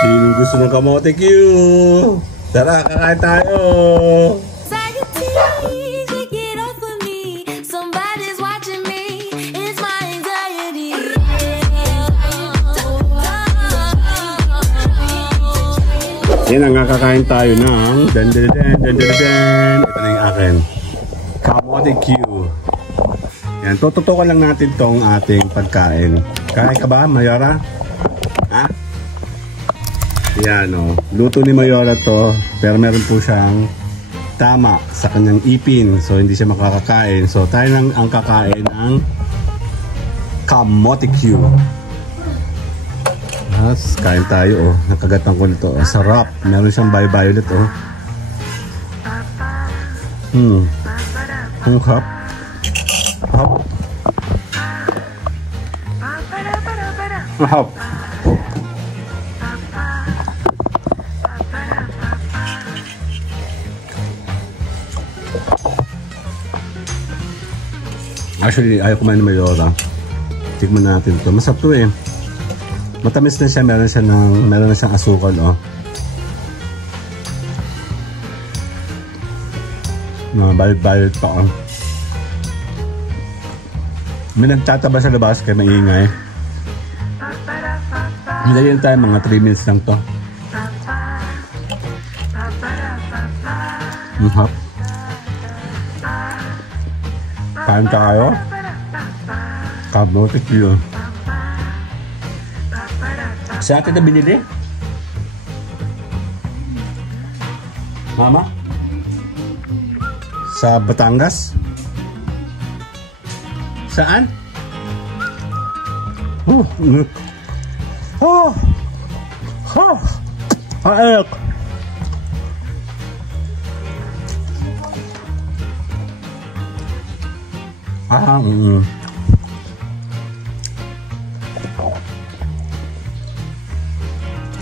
Sinong gusto ng kamote Q? Tara, kakain tayo! Yan ang kakain tayo ng ito na yung akin kamote Q. Yan, tututukan lang natin tong ating pagkain. Kain ka ba, Mayora? Ha? Yan o, luto ni Mayora to, pero meron po siyang tama sa kanyang ipin, so hindi siya makakakain. So tayo lang ang kakain ng kamote Q. Yes, kain tayo oh. Nakagatan ko nito. Oh. Sarap. Meron siyang violet oh. Ang hap. Hap. Hap. Actually, ayaw kumain ng Mayora. Tikman natin ito. Masarap ito eh. Matamis na siya, meron na siyang asukal oh. Balit-balit pa oh. May nagtataba sa labas kaya maingay. Hindi tayo, mga 3 minutes lang to. Hap. Kain tayo. Kamote Q. Sa atin na binili? Mama? Sa Batangas? Saan? Oh! Oh! Oh! Aek!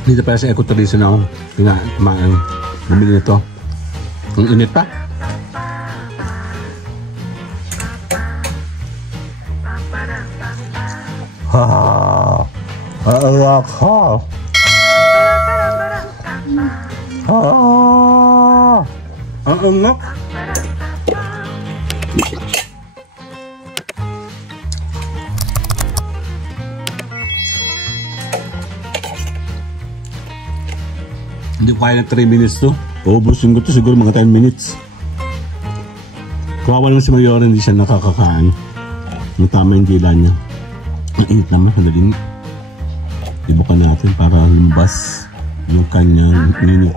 Dito pala sa ecotourism na ako. Kumain. Bumili nito. Ang init pa. Ha! Alak ha! Ha! Ang unok! Hindi ko kaya ng 3 minutes to. Uubusin ko to siguro mga 10 minutes. Kawawa naman si Mayora, hindi siya nakakakain. Ang tama yung dila niya. Ang init naman, sandali. Ibukan natin para lumabas yung kanyang init.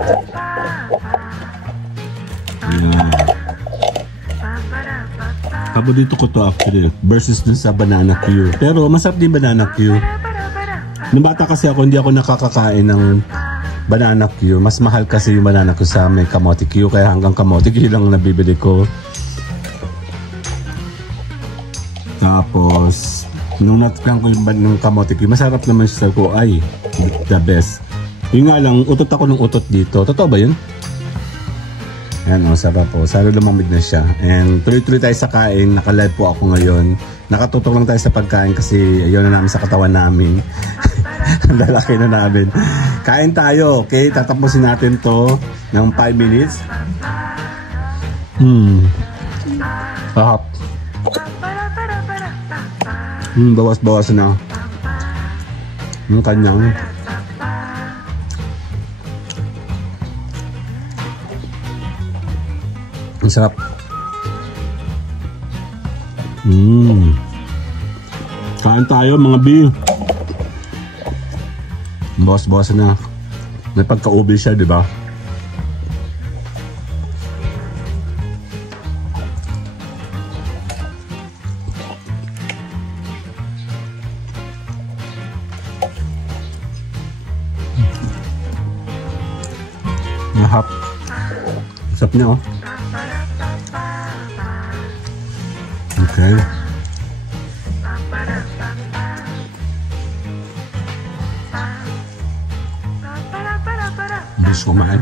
Ayan. Paborito ko to actually versus dun sa banana Q. Pero masarap din banana Q. Nung bata kasi ako, hindi ako nakakakain ng banana Q. Mas mahal kasi yung banana Q sa may kamote Q. Kaya hanggang kamote Q lang nabibili ko. Tapos nung natikman ko yung kamote Q, masarap naman siya ko. Ay, the best. Yung nga lang, utot ako ng utot dito. Totoo ba yun? Ayan o, sarap po. Salo lumamig na siya. And tuloy-tuloy tayo sa kain. Naka-live po ako ngayon. Nakatutok lang tayo sa pagkain kasi ayaw na namin sa katawan namin. Ang lalaki na namin. Kain tayo, okay? Tatapusin natin to ng 5 minutes. Ahap. Bawas-bawas na. Yung kanyang. Ang sarap. Kain tayo mga B. Bawas-bawas na. May pagka-ubi siya, di ba? Mahap. Sarap niya, oh. Okay. Gusto kumain.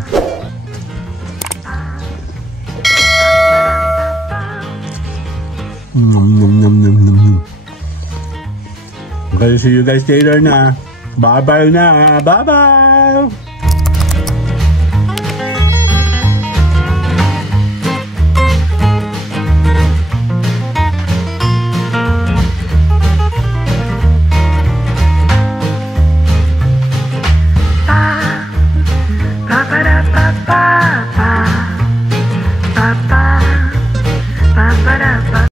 Okay, see you guys later na. Bye-bye na. Bye-bye! Ba ba da ba ba.